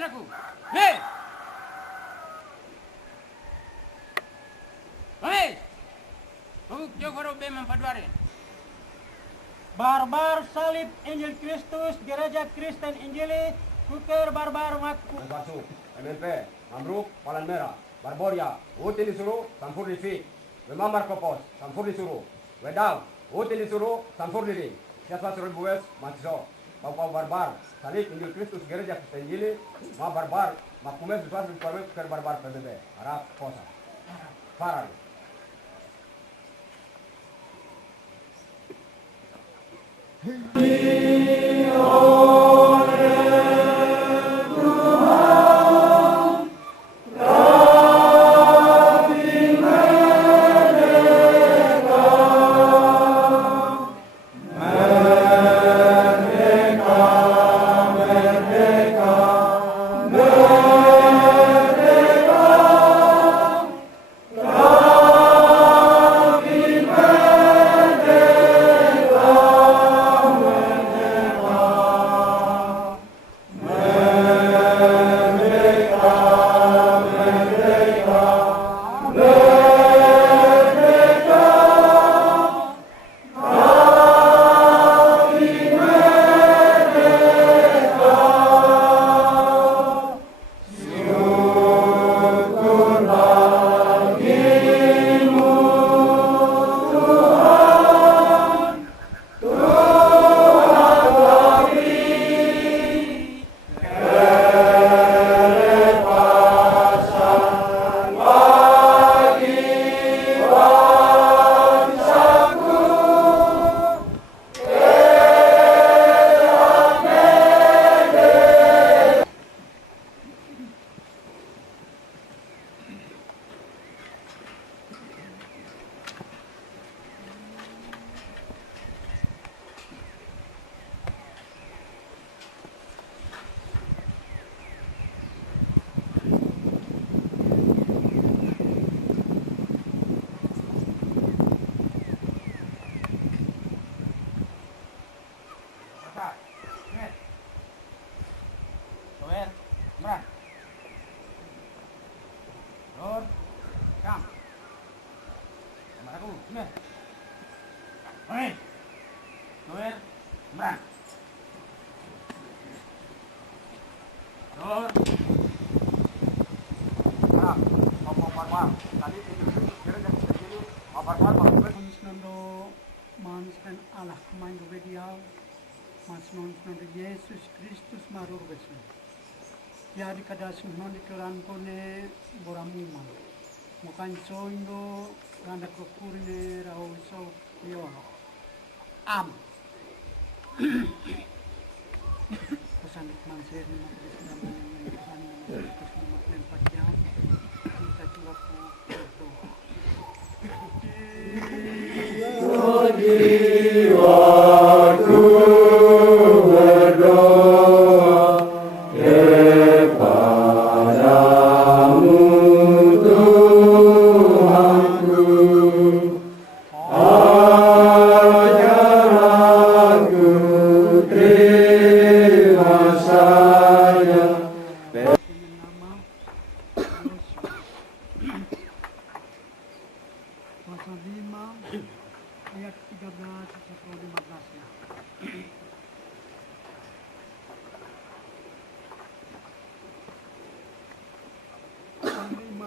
saudaraku. Hei! Hei! Jogoro be mampaduare. Barbar salib Injil Kristus Gereja Kristen Injili Kuker barbar waktu. Masuk MNP Mamruk Palan Merah Barboria Uti disuruh Sampur Divi Memambar Kopos Sampur disuruh Wedang Uti disuruh Sampur Diri Siapa suruh bues Mahasiswa Bapak barbar salib Injil Kristus Gereja Kristen Injili Ma barbar Makumes Biswas Biswas Kuker barbar PBB Arab Kosa Farah. Allah kemain bediau mas non Yesus Kristus marur besu. Ya di kadasuh non di kelan kone boramuma. Mukan soindo randa kokurne rau so yo. Am. Pesan man ser ni man pesan man patjam. Kita coba berdoa. Jiwaku berdoa kepadamu Tuhanku, ajar aku terima saja. Pasal 5 ayat 13 sampai 15-nya. Pasal 5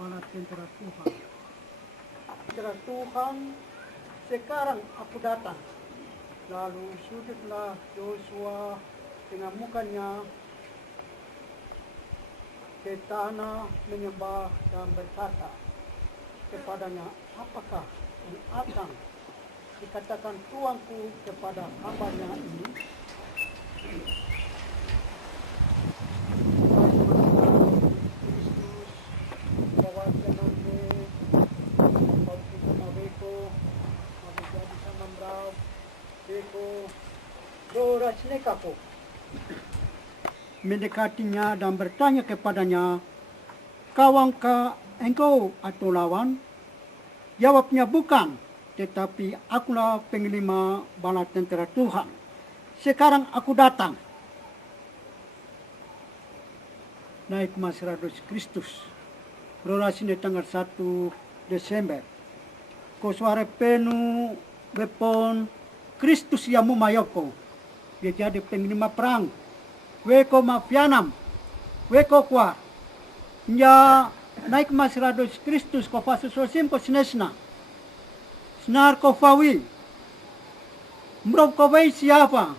balas tentara Tuhan. Tentara Tuhan, sekarang aku datang. Lalu sujudlah Yosua dengan mukanya ke tanah menyembah dan berkata kepadanya, apakah yang akan dikatakan tuanku kepada hambanya ini? Kristus bahwa nanti kalau kita mabeko mabijadi sama mrau beko dora sinekako mendekatinya dan bertanya kepadanya, kawankah engkau atau lawan? Jawabnya, bukan, tetapi akulah penglima bala tentara Tuhan. Sekarang aku datang. naik Mas Rados Kristus. Rorasi ni tanggal 1 Desember. Ko suara penu bepon Kristus yang mumayoko. Dia jadi penglima perang. Weko mafianam. Weko kwa. Nya naik Mas Rados Kristus ko fasusosim ko sinesna. Senar ko fawi. Mrob ko bay siapa.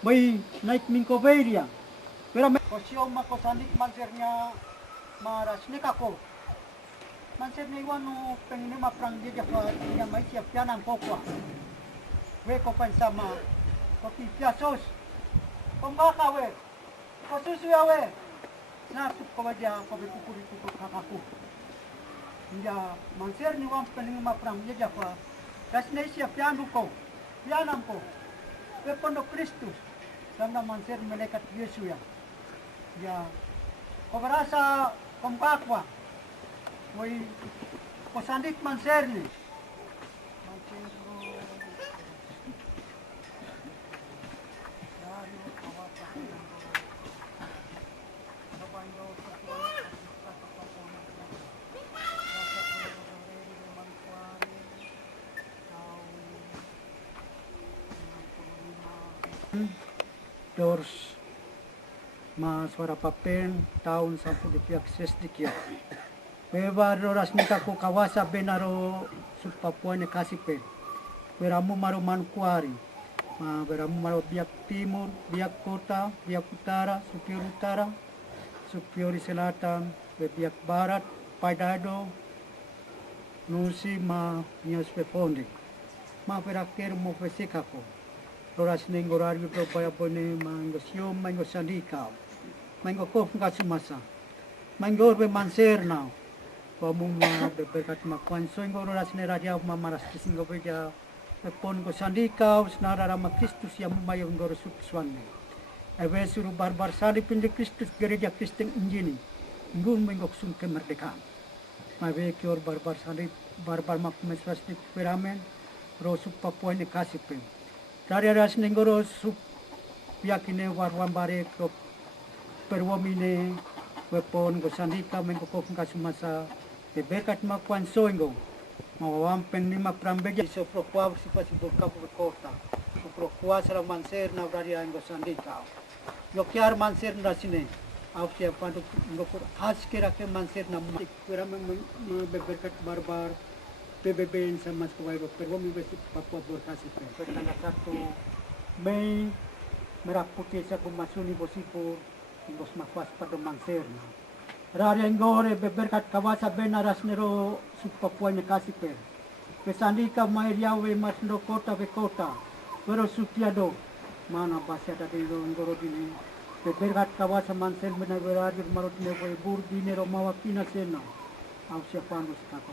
Bay naik min ko bay dia. Pero ko siom ko sandik mansernya maras ni kako. Manser ni wanu penglima perang dia japa yang mai siap pianam ko kwa. Weko pansama ko piasos. Pembaka we. Ko susu ya we. Nasuk ko baja ko bikukuri ko kakaku. Dia manser ni wan penglima perang dia japa. Kasne siap pianu ko. Pianam ko. Wepondo Kristus. Sama manser melekat Yesus ya. Ya. Ko berasa kompakwa. Woi. Ko sandik manser ni. Dors mas suara papen tahun sampai di pihak sesdikia. Beba doras nika ko kawasa benaro sub Papua ne kasipe. Beramu maru mankuari. Beramu maru biak timur, biak kota, biak utara, Supiori selatan, biak barat, Paidado, Nusi nyos peponde. Perakir mo pesekako. Roras nenggo rari pro paya pone mango siom mango sandika mango kof kasumasa mango be manser now pamuma be berkat makwan so ingo roras ne raja mamaras kisingo beja pon go sandika usnara rama Kristus yang mayo ngoro supswanne eve suru barbar sali pinde Kristus gereja Kristen injini ngun mango sun kemerdekaan mabe kior barbar sali barbar mak meswasti peramen rosup Papua ne kasipen dari aras nenggoro sup yakine warwan bare ko perwamine wepon go sandika mengo ko kasumasa te bekat makwan soingo mawam penlima prambeja so prokwa sipasi burkapu kota prokwa sara manser na dari ango sandika yokyar manser na sine au sia pandu ngopur askira ke manser na kurang beberkat barbar PBB sama sekolah perwami besi Papua berkasih tanggal 1 Mei merah putih sa kumasuni bosipur bos mafas pada mangserna rari ngore beberkat kawasa benaras nero su Papua nya kasih per pesandika mairiawe masndo kota ke kota pero sutiado mana bahasa tadi ngoro dini beberkat kawasa manser benar berari marot newe bur dinero mawakina sena au siapa andus kako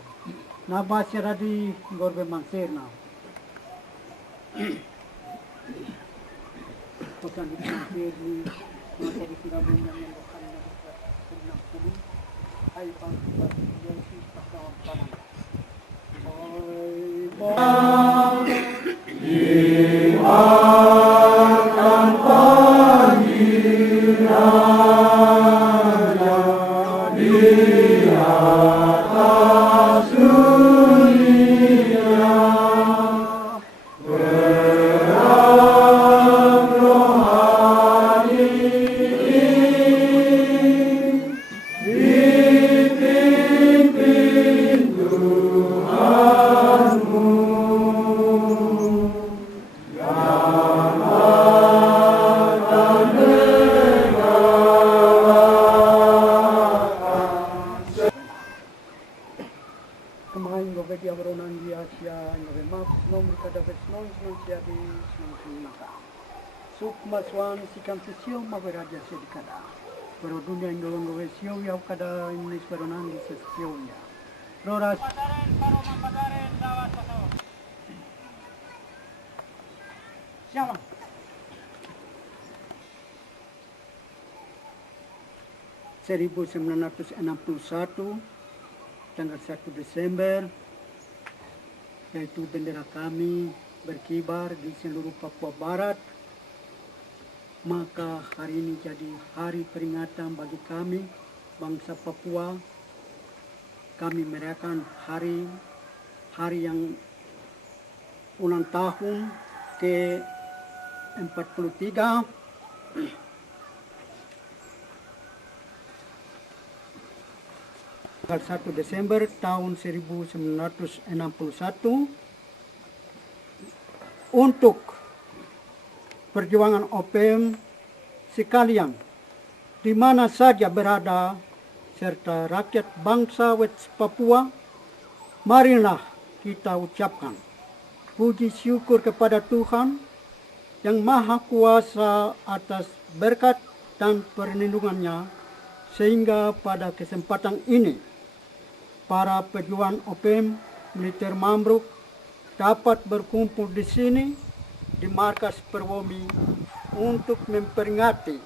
na bahasa tadi ngorbe manser na kosan di manser ni masa di singabun yang lokal yang puluh ai pang yang si pasal panang Dimakan panggilannya di atas dunia berang rohani dipimpin Tuhanmu. Kemarin gue beti abronan di Asia, gue maaf nomor kada besnon siadi maka. Sukma swan sikam sesio ma beraja sedikada. Pero dunia gue sio ya kada ini seberonan di sesio ya. Roras Padaren karo mapadaren dawat pato. siapa? 1961 tanggal 1 Desember yaitu bendera kami berkibar di seluruh Papua Barat maka hari ini jadi hari peringatan bagi kami, bangsa Papua. Kami merayakan hari yang ulang tahun ke-43 tanggal 1 Desember tahun 1961 untuk perjuangan OPM sekalian di mana saja berada serta rakyat bangsa West Papua. Marilah kita ucapkan puji syukur kepada Tuhan yang Maha Kuasa atas berkat dan perlindungannya, sehingga pada kesempatan ini para pejuang OPM Militer Mambruk dapat berkumpul di sini di markas Perwomi untuk memperingati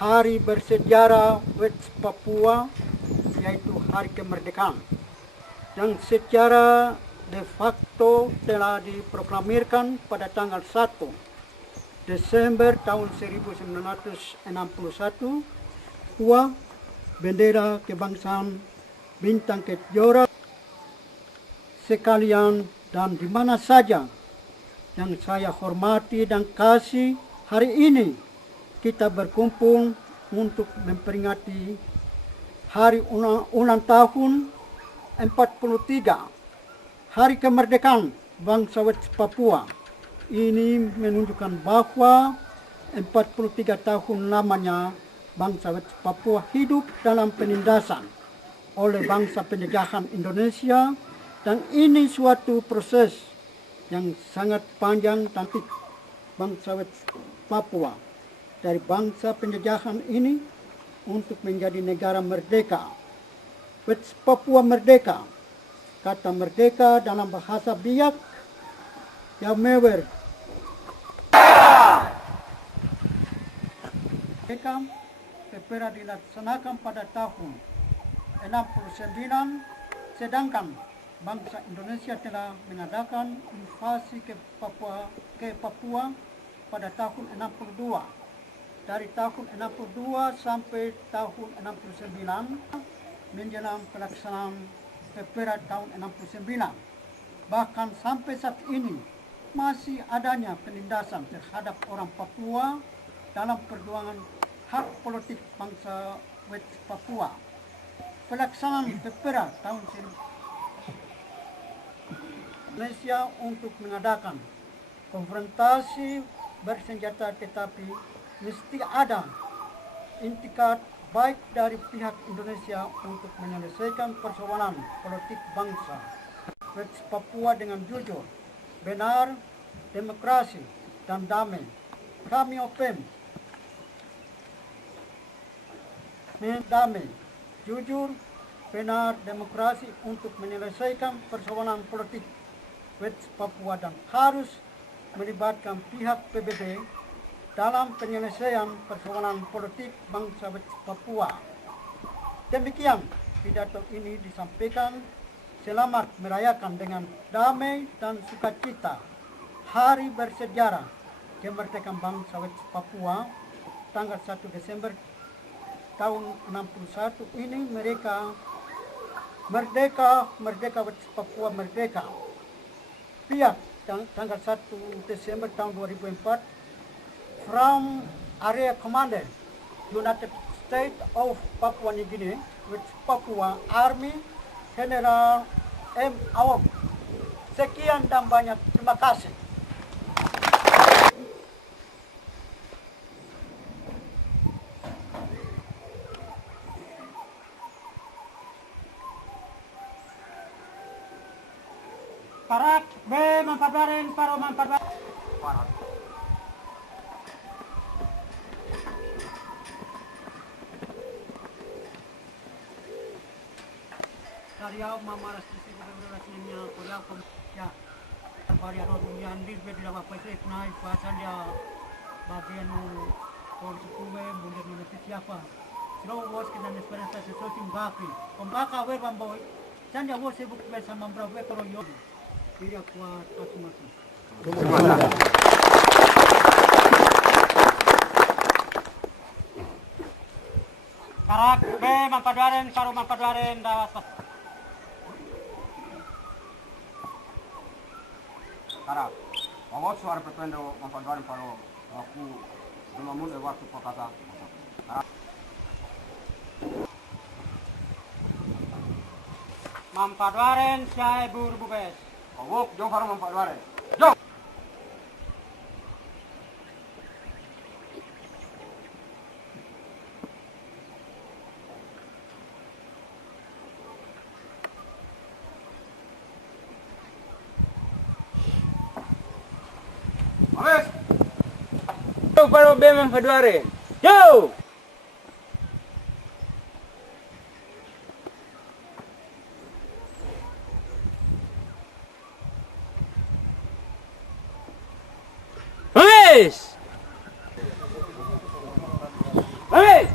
hari bersejarah West Papua, yaitu hari kemerdekaan, yang secara de facto telah diproklamirkan pada tanggal 1 Desember tahun 1961 bahwa bendera kebangsaan bintang kejora sekalian dan di mana saja yang saya hormati dan kasih, hari ini kita berkumpul untuk memperingati hari ulang tahun 43 hari kemerdekaan bangsa West Papua. Ini menunjukkan bahwa 43 tahun lamanya bangsa West Papua hidup dalam penindasan oleh bangsa penjajahan Indonesia, dan ini suatu proses yang sangat panjang nanti bangsa West Papua dari bangsa penjajahan ini untuk menjadi negara merdeka. West Papua merdeka. Kata merdeka dalam bahasa Biak Yamewer. Merdeka Pepera dilaksanakan pada tahun 69, sedangkan bangsa Indonesia telah mengadakan invasi ke Papua pada tahun 62. Dari tahun 62 sampai tahun 69 menjelang pelaksanaan Pepera tahun 69. Bahkan sampai saat ini masih adanya penindasan terhadap orang Papua dalam perjuangan hak politik bangsa West Papua. Pelaksanaan Pepera tahun Indonesia untuk mengadakan konfrontasi bersenjata, tetapi mesti ada intikat baik dari pihak Indonesia untuk menyelesaikan persoalan politik bangsa West Papua dengan jujur, benar, demokrasi, dan damai. Kami OPM damai, jujur, benar, demokrasi untuk menyelesaikan persoalan politik West Papua dan harus melibatkan pihak PBB dalam penyelesaian persoalan politik bangsa West Papua. Demikian pidato ini disampaikan selamat merayakan dengan damai dan sukacita hari bersejarah kemerdekaan bangsa West Papua tanggal 1 Desember tahun 61 ini. Mereka merdeka West Papua merdeka. Pihak tanggal 1 Desember tahun 2004 from Area Commander United States of Papua New Guinea with Papua Army General M. Awam. Sekian dan banyak terima kasih. Parak B mampadarin paro mampadarin. Tariau mamaras disi beberapa kuliah ya varian dunia andir bedi dapat pakai naik pasan dia bagian por sukume mundur mundur siapa slow was kita esperanza sesuatu baki pembaka wer bamboy dan dia was sibuk bersama memberapa kalau yo dia kuat masing-masing. Karak B mampaduaren paro mampaduaren dawas. Karak. Awak suara pertendo mampaduaren paro aku Dumamun waktu pakata. Karak. Mampaduaren siya bur bubes. Awak jauh paro mampaduaren. Jauh. Ames. Jauh paro B mampaduaren. Jauh. Ames. Ames.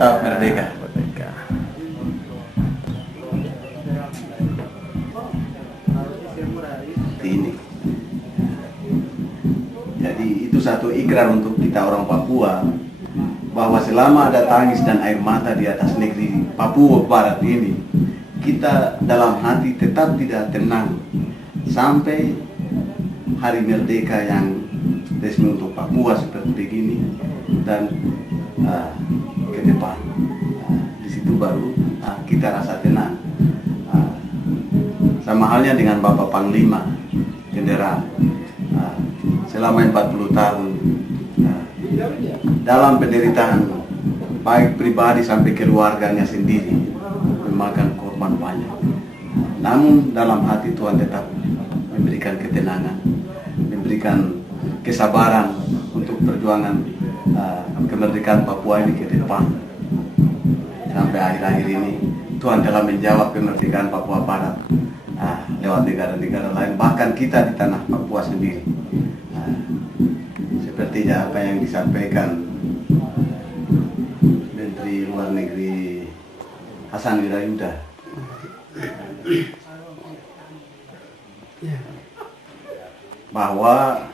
tetap merdeka. Ini. Jadi itu satu ikrar untuk kita orang Papua, bahwa selama ada tangis dan air mata di atas negeri Papua Barat ini, kita dalam hati tetap tidak tenang sampai hari merdeka yang resmi untuk Papua seperti begini dan ke depan. Di situ baru kita rasa tenang. Sama halnya dengan Bapak Panglima Jenderal, selama 40 tahun dalam penderitaan baik pribadi sampai keluarganya sendiri, memakan korban banyak. Namun dalam hati Tuhan tetap memberikan ketenangan, memberikan kesabaran untuk perjuangan kemerdekaan Papua ini ke depan. Sampai akhir-akhir ini Tuhan telah menjawab kemerdekaan Papua Barat lewat negara-negara lain, bahkan kita di tanah Papua sendiri. Sepertinya apa yang disampaikan Menteri Luar Negeri Hasan Wirayuda, bahwa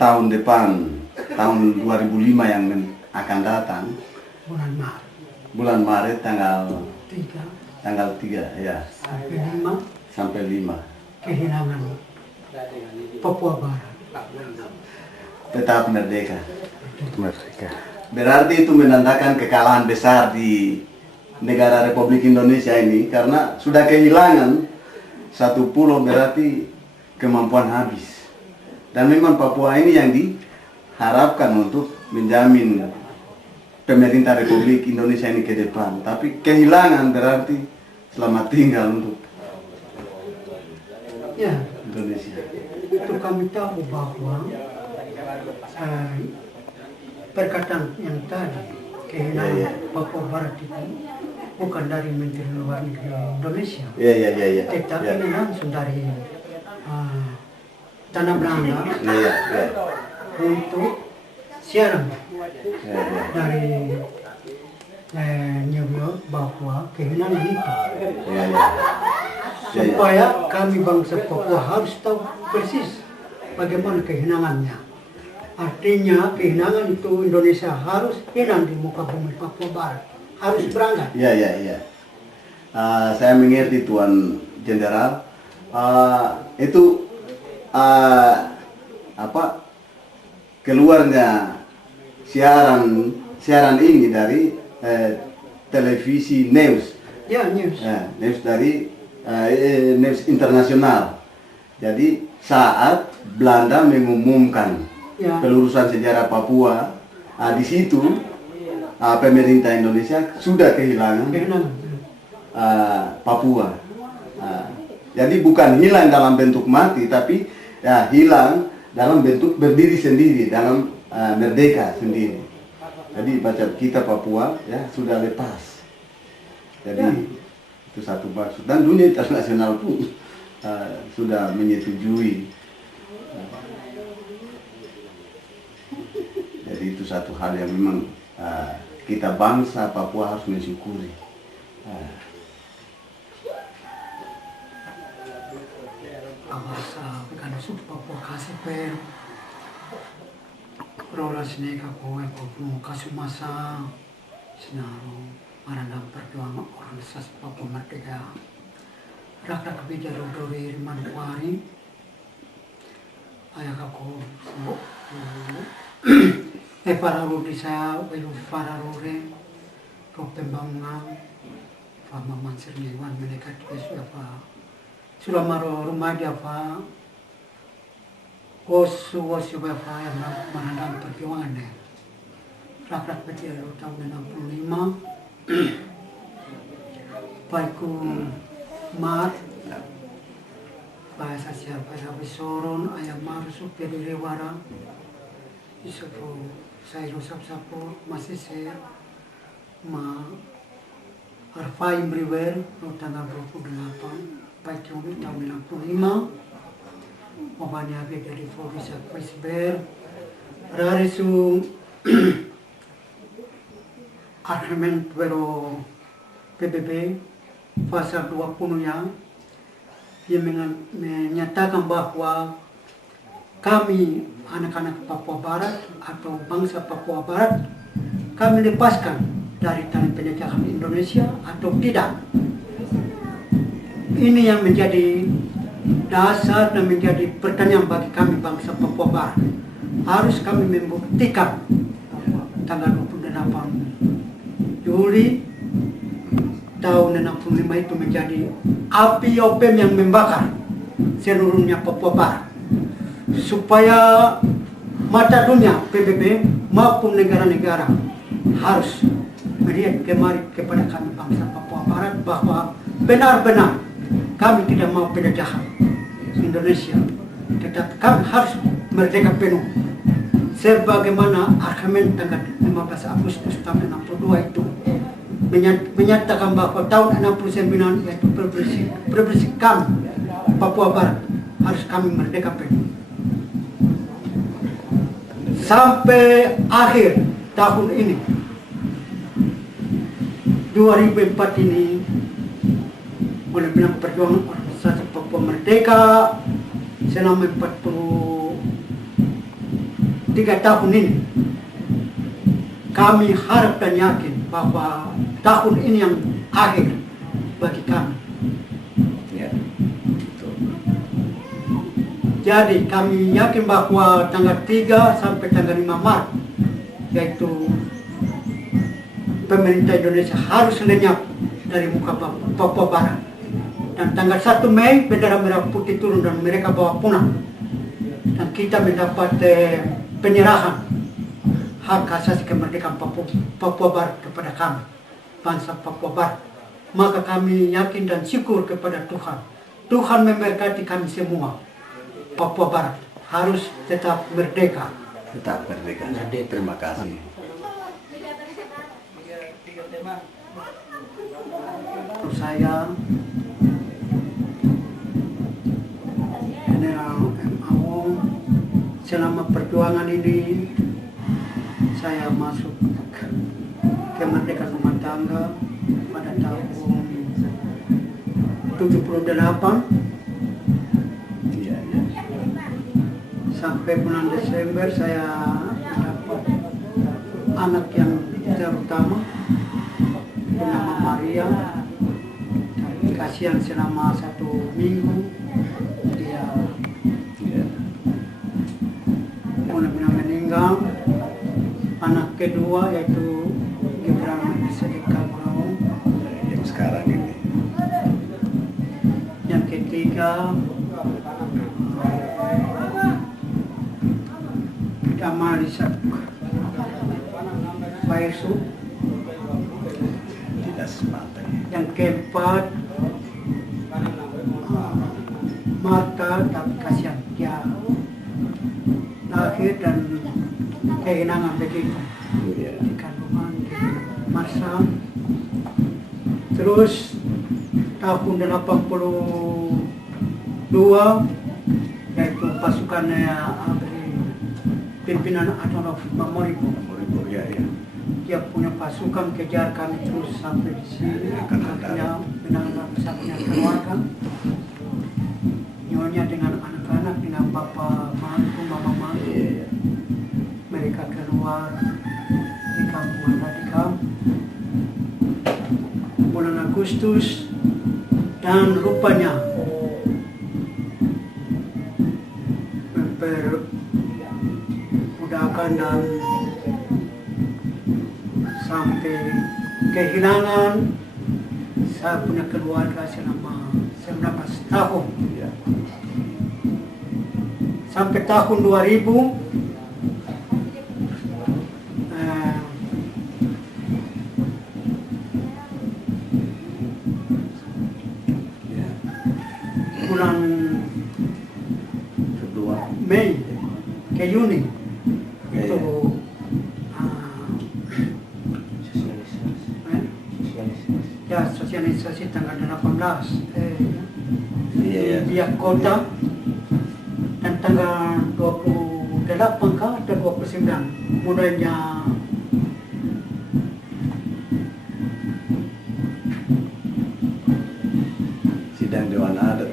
tahun depan, tahun 2005 yang akan datang, bulan Maret tanggal 3 ya, sampai 5 kehilangan Papua Barat tetap merdeka. Berarti itu menandakan kekalahan besar di negara Republik Indonesia ini, karena sudah kehilangan satu pulau, berarti kemampuan habis. Dan memang Papua ini yang diharapkan untuk menjamin pemerintah Republik Indonesia ini ke depan. Tapi kehilangan berarti selamat tinggal untuk Indonesia. Itu kami tahu bahwa perkataan yang tadi kehilangan Papua Barat itu bukan dari Menteri Luar Negeri Indonesia, tetapi ini langsung dari Tanah Belanda untuk siaran dari New York bahwa kehilangan itu supaya kami bangsa Papua harus tahu persis bagaimana kehilangannya. Artinya kehilangan itu Indonesia harus hilang di muka bumi Papua Barat, harus berangkat. Saya mengerti Tuan Jenderal. Itu keluarnya siaran ini dari televisi News. News dari News internasional. Jadi saat Belanda mengumumkan pelurusan sejarah Papua, di situ pemerintah Indonesia sudah kehilangan Papua. Jadi bukan hilang dalam bentuk mati, tapi hilang dalam bentuk berdiri sendiri, dalam merdeka sendiri. Jadi baca kita Papua sudah lepas. Jadi itu satu maksud, dan dunia internasional pun sudah menyetujui. Jadi itu satu hal yang memang kita bangsa Papua harus mensyukuri. Karena sudah Papua kasih per prolasi neka kowe Papua kasih masa senaro marandang perjuangan organisasi Papua Merdeka. Rak-rak kebijar dari Manokwari ayah aku Fararuri saya belu Fararuri roh pembangunan Fama Mansir Niwan mereka juga sudah maro rumah dia Osu Bapak yang menandang perjuangan deh. Rak-rak kecil tahun 65. Paiku Mar, bahasa siapa Soron, ayam marusuk jadi rewara. Isupu saya rusap sapu masih saya Arfai Briwer tanggal 28 Paiku tahun 65. Mamanya dari Forisa Presber pada hari su argumen pero PBB pasal 20-nya yang menyatakan bahwa kami anak-anak Papua Barat atau bangsa Papua Barat kami lepaskan dari tanah penjajahan Indonesia atau tidak. Ini yang menjadi dasar dan menjadi pertanyaan bagi kami bangsa Papua Barat. Harus kami membuktikan tanggal 28 Juli tahun 65 itu menjadi api opem yang membakar seluruhnya Papua Barat, supaya mata dunia PBB maupun negara-negara harus melihat kemari kepada kami bangsa Papua Barat bahwa benar-benar kami tidak mau penjajahan Indonesia, tetapi kami harus merdeka penuh sebagaimana argumen tanggal 15 Agustus tahun 62 itu menyatakan bahwa tahun 69 yaitu provinsi kami Papua Barat harus kami merdeka penuh. Sampai akhir tahun ini 2004 ini boleh bilang perjuangan organisasi Papua Merdeka selama 43 tahun ini. Kami harap dan yakin bahwa tahun ini yang akhir bagi kami. Ya, betul. Jadi kami yakin bahwa tanggal 3 sampai tanggal 5 Maret yaitu pemerintah Indonesia harus lenyap dari muka Papua Barat. Dan tanggal 1 Mei bendera merah putih turun dan mereka bawa pulang. Dan kita mendapat penyerahan hak asasi kemerdekaan Papua Barat kepada kami, bangsa Papua Barat. Maka kami yakin dan syukur kepada Tuhan. Tuhan memberkati kami semua. Papua Barat harus tetap merdeka. Tetap merdeka. Terima kasih. Saya General M. Awong, selama perjuangan ini saya masuk kemerdekaan rumah tangga pada tahun 78 Iya, ya. sampai bulan Desember saya mendapat anak yang terutama bernama Maria. Kasihan selama 1 minggu dia benar-benar meninggal. Anak kedua yaitu Gibran Sedekah Brau Yang sekarang ini. yang ketiga Marisa Paisu, Tidak semata. yang keempat Marta, tapi kasihan dia lahir dan kehilangan begitu Iya. di kandungan di masa. Terus tahun 82 yaitu pasukannya pimpinan Adolf Mamoribo. Ya, ya. Dia punya pasukan kejar kami terus sampai di sini. Akhirnya menangkap satunya keluarga. Nyonya dengan anak-anak, dengan bapak mantu, mama mantu. Iya. Mereka keluar di kampung Radikal bulan Agustus, dan rupanya memperbudakan dan sampai kehilangan saya punya keluarga selama 19 tahun. Iya. Sampai tahun 2000 bulan Kedua. Mei ke Juni Ya, itu ya sosialisasi tanggal 18 Iya, ya. di Biak Kota, dan tanggal 28 kah atau 29 mulainya sidang Dewan Adat.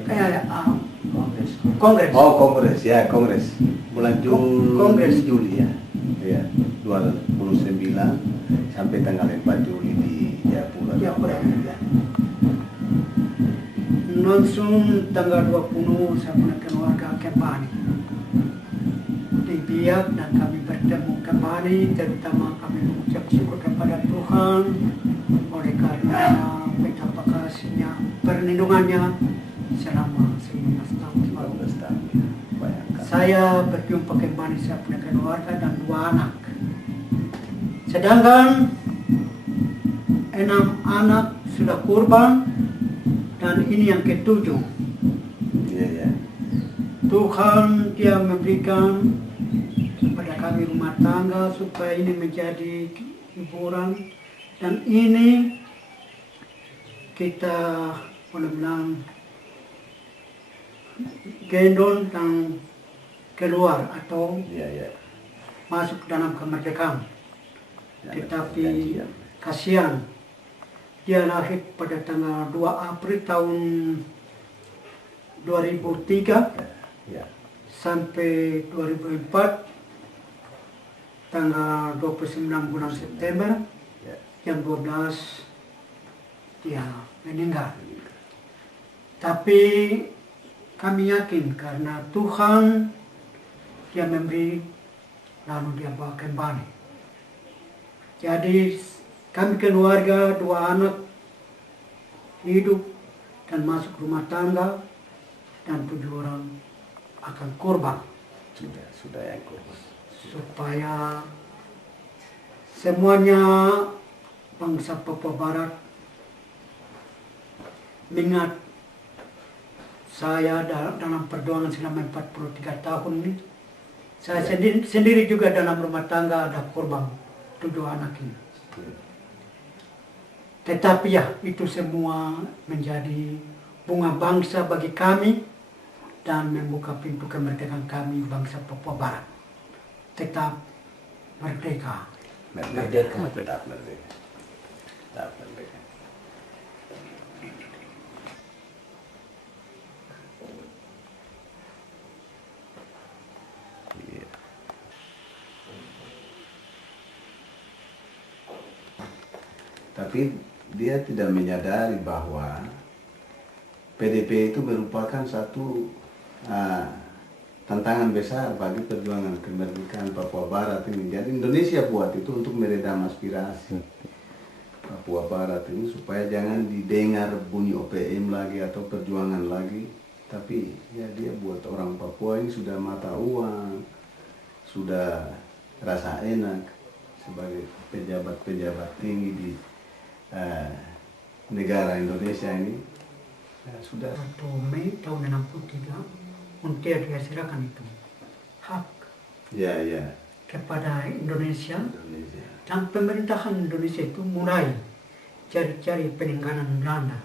kongres. Oh, kongres ya, kongres. Bulan Kongres. Juli ya. Iya, 29 sampai tanggal 4 Juli di Jayapura. Jayapura. Ya. Langsung tanggal 20 saya punya keluarga kembali di Biak dan kami bertemu kembali, terutama kami mengucap syukur kepada Tuhan oleh karena betapa kasihnya perlindungannya selama 19 tahun. 15 tahun. Ya. Bayangkan. Saya berjumpa kembali saya punya keluarga dan 2 anak. Sedangkan 6 anak sudah kurban dan ini yang ke-7. Iya, ya. Tuhan dia memberikan kepada kami rumah tangga supaya ini menjadi hiburan dan ini kita benar-benar gendong dan keluar atau Iya, ya. masuk dalam kemerdekaan. Ya, Tetapi ya. kasihan dia lahir pada tanggal 2 April tahun 2003 Ya. sampai 2004 tanggal 29 bulan September Ya. jam 12 dia meninggal. Tapi kami yakin karena Tuhan dia memberi lalu dia bawa kembali. Jadi kami keluarga 2 anak hidup dan masuk rumah tangga dan 7 orang akan korban Sudah yang kurus. supaya semuanya bangsa Papua Barat mengingat saya dalam perjuangan selama 43 tahun ini. Saya sendiri juga dalam rumah tangga ada korban 7 anak ini. Tetapi ya itu semua menjadi bunga bangsa bagi kami dan membuka pintu kemerdekaan kami bangsa Papua Barat. Tetap merdeka. Merdeka. Tetap merdeka. Tetap merdeka. Iya. Tapi dia tidak menyadari bahwa PDP itu merupakan satu tantangan besar bagi perjuangan kemerdekaan Papua Barat ini. Jadi Indonesia buat itu untuk meredam aspirasi Papua Barat ini supaya jangan didengar bunyi OPM lagi atau perjuangan lagi. Tapi ya dia buat orang Papua ini sudah mata uang, sudah rasa enak sebagai pejabat-pejabat tinggi di negara Indonesia ini. Ya, sudah. 1 Mei tahun 63 UNTER dia serahkan itu hak Ya, ya. kepada Indonesia Indonesia. dan pemerintahan Indonesia itu mulai cari-cari peninggalan Belanda,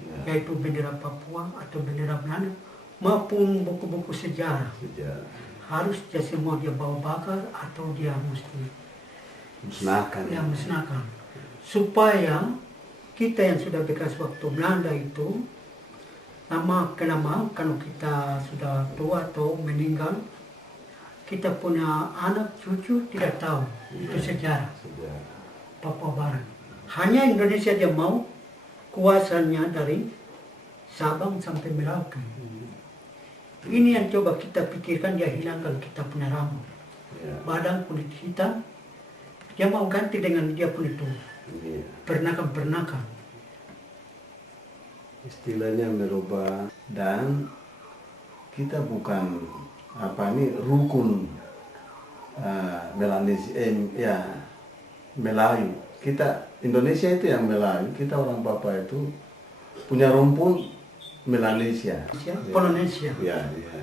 Ya. yaitu bendera Papua atau bendera Belanda maupun buku-buku sejarah. Sejarah. Harus dia semua dia bawa bakar atau dia mesti Musnahkan. dia musnahkan supaya kita yang sudah bekas waktu Belanda itu lama kelamaan kalau kita sudah tua atau meninggal kita punya anak cucu tidak tahu itu sejarah Sejarah. Papua Barat. Hanya Indonesia dia mau kuasanya dari Sabang sampai Merauke. Ini yang coba kita pikirkan, dia hilangkan kita punya rambut, Ya. badan kulit hitam, dia mau ganti dengan dia punya itu Iya. pernakan. Istilahnya merubah, dan kita bukan rukun Melayu. Kita Indonesia itu yang Melayu, kita orang Papua itu punya rumpun Melanesia. Polynesia. Ya, ya.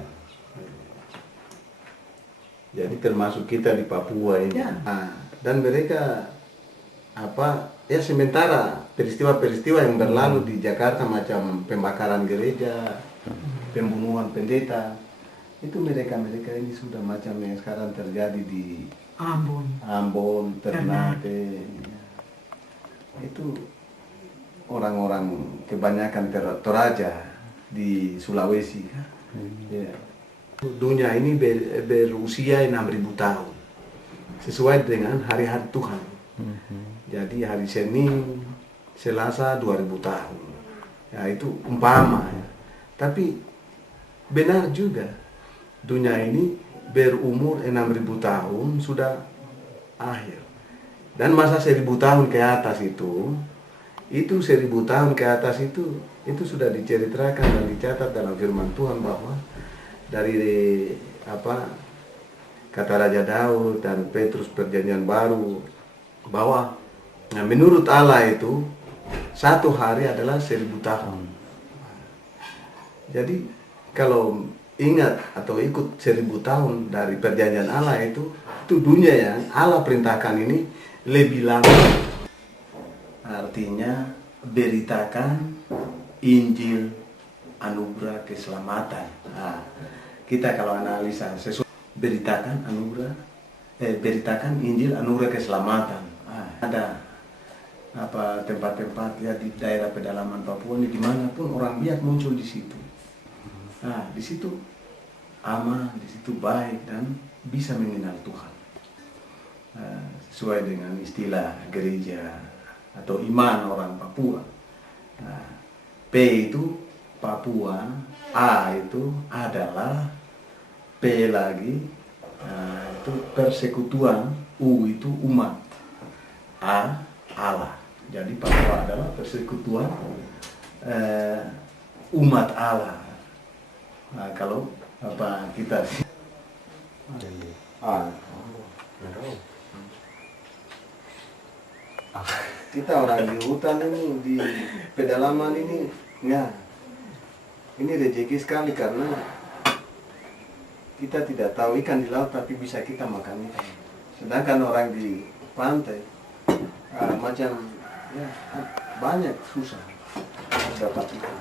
Jadi termasuk kita di Papua ini. Ya. Dan mereka sementara peristiwa-peristiwa yang berlalu di Jakarta macam pembakaran gereja, pembunuhan pendeta, itu mereka ini sudah macam yang sekarang terjadi di Ambon, Ternate. Itu orang-orang kebanyakan Toraja di Sulawesi. Ya. Dunia ini berusia 6.000 tahun sesuai dengan hari-hari Tuhan. Jadi hari Senin, Selasa 2.000 tahun. Ya itu umpama. Ya. Tapi benar juga dunia ini berumur 6.000 tahun sudah akhir. Dan masa 1.000 tahun ke atas itu 1.000 tahun ke atas itu sudah diceritakan dan dicatat dalam firman Tuhan bahwa dari kata Raja Daud dan Petrus Perjanjian Baru bahwa menurut Allah itu satu hari adalah 1.000 tahun. Jadi kalau ingat atau ikut 1.000 tahun dari perjanjian Allah itu dunia yang Allah perintahkan ini lebih lama. Artinya beritakan Injil anugerah keselamatan. Nah, kita kalau analisa sesuatu beritakan Injil anugerah keselamatan. Nah, ada tempat-tempat ya di daerah pedalaman Papua ini dimanapun orang Biak muncul di situ. Nah, di situ aman, di situ baik dan bisa mengenal Tuhan. Sesuai dengan istilah gereja atau iman orang Papua. Nah, P itu Papua, A itu adalah P lagi, itu persekutuan, U itu umat, A Allah. Jadi Papua adalah persekutuan umat Allah. Nah, kalau kita kita orang di hutan ini, di pedalaman ini, ya, ini rezeki sekali karena kita tidak tahu ikan di laut tapi bisa kita makan ikan. Sedangkan orang di pantai macam ya, banyak susah dapat ikan.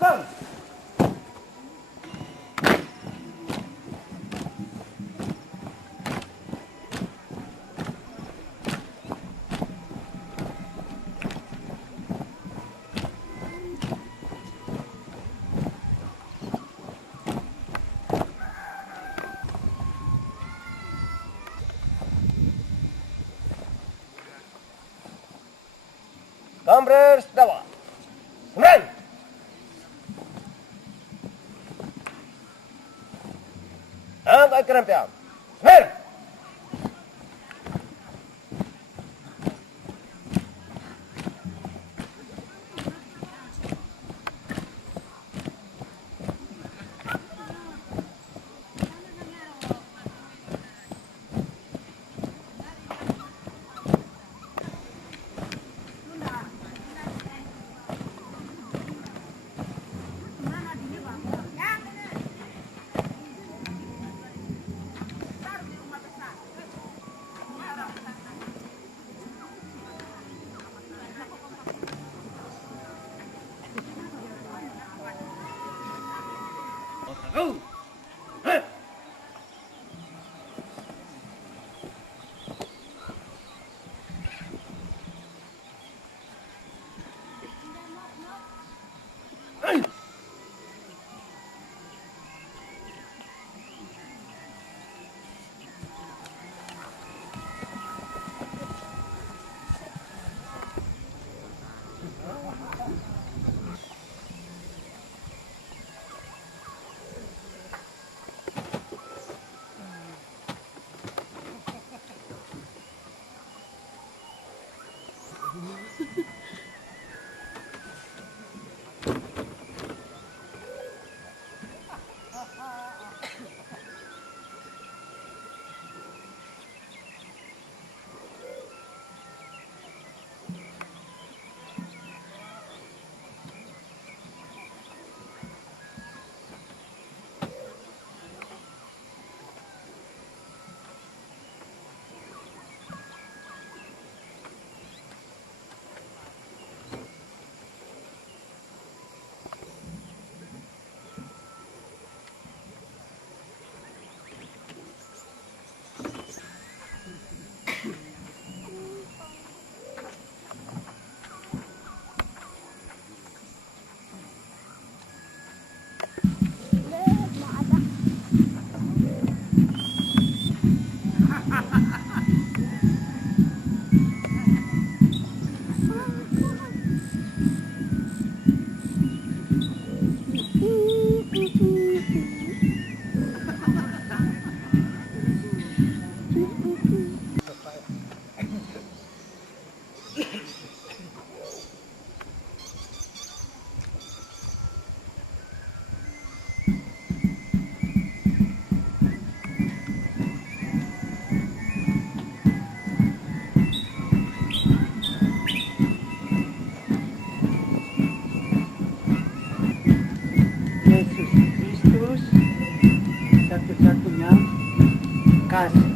Stand. Kampres dawa. Sembilan. Angkat kerempia. Sembilan. satu-satunya kasih.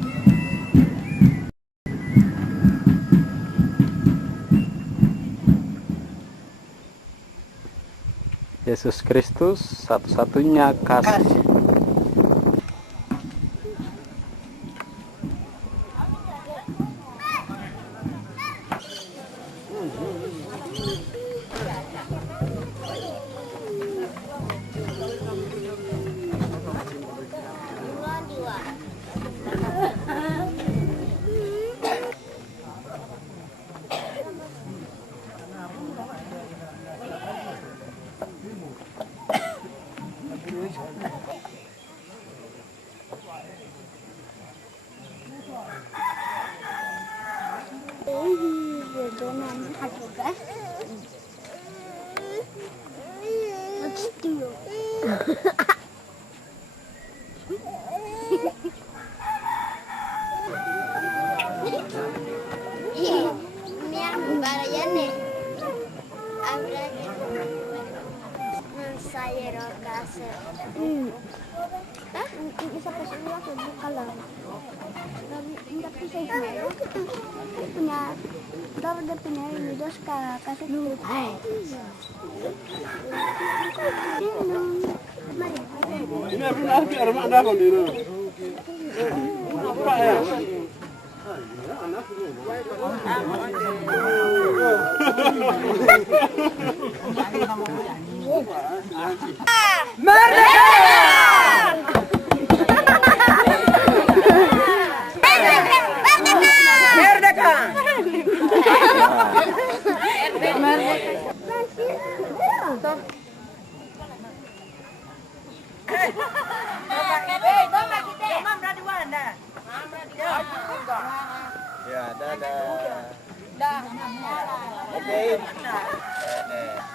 Yesus Kristus satu-satunya kasih. Let's do it. Miang barayane. Abrade. Saya rokase. Hah? Bisa pesan ke bukalan. Enggak bisa punya udah punya ini dos kasih dulu. Ya, dadah. Oke.